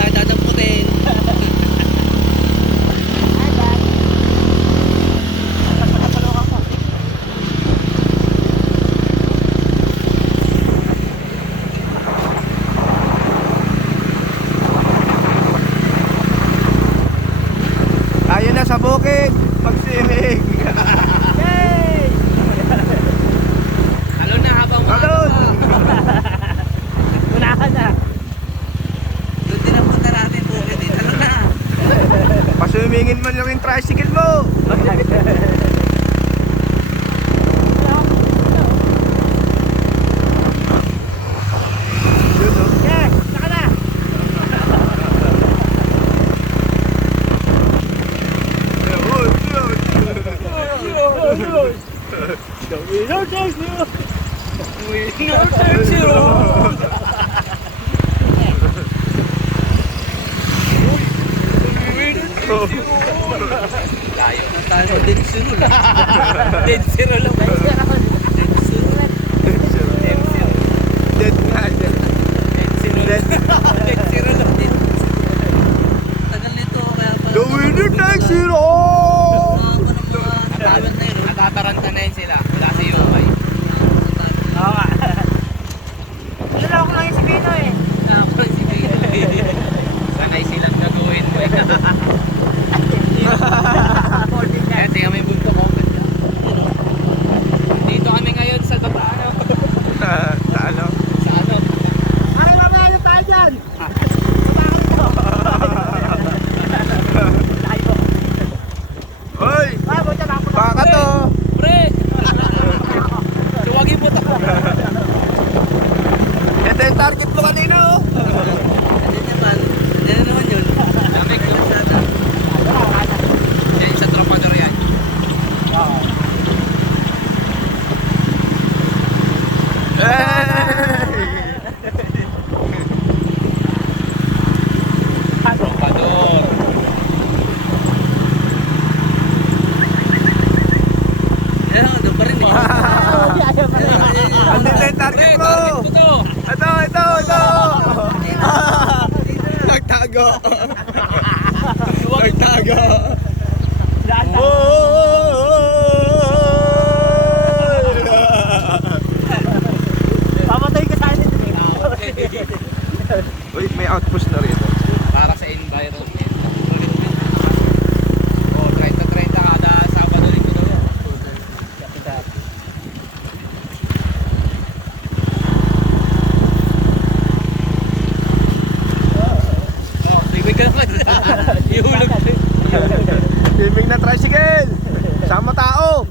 tayo dadamputin. Ayun na sa bukid, pagsinig. Yay! Talon na habang Talon! unahan na. Doon din ang punta natin bukid eh. Talon na. Pasumingin mo lang yung tricycle mo. Yun, oh. Yes! Saka na! Winner takes you! Winner takes you! Layo na tayo. Dead zero lang. Dead zero lang. Dead zero. Dead nga, dead. Dead zero Dead. Dead zero lang din. Tagal nito kaya pa. The winner takes it all! Natawag na yun. Natataranta na yun sila. Wala sa Yokay. Oo nga. Naloko lang yung si Pino eh. Naloko lang si Pino eh. Sanay silang gagawin mo eh. Kaya tingnan mo yung bunto ko. Dito kami ngayon sa Tapaano. Sa ano? Sa ano? Ay, mamaya tayo dyan! Hoy! Baka to! Pre! Tuwagin mo ito. Ito yung target mo kanina, oh! Hindi naman yun. Lamig lang sana. Yan sa Trafalgar yan. Trafalgar. Yan, doon pa rin eh. Andito yung target mo! Target ko to. Ito! Nagtago! Nagtago! Pamatay ka sa akin. Uy, may outpost na rito. Para sa environment. Oh, 30-30 kada Sabado linggo daw yan. Oh, tigwig ka naman. Ihulog. Swimming na tricycle! Sama tao!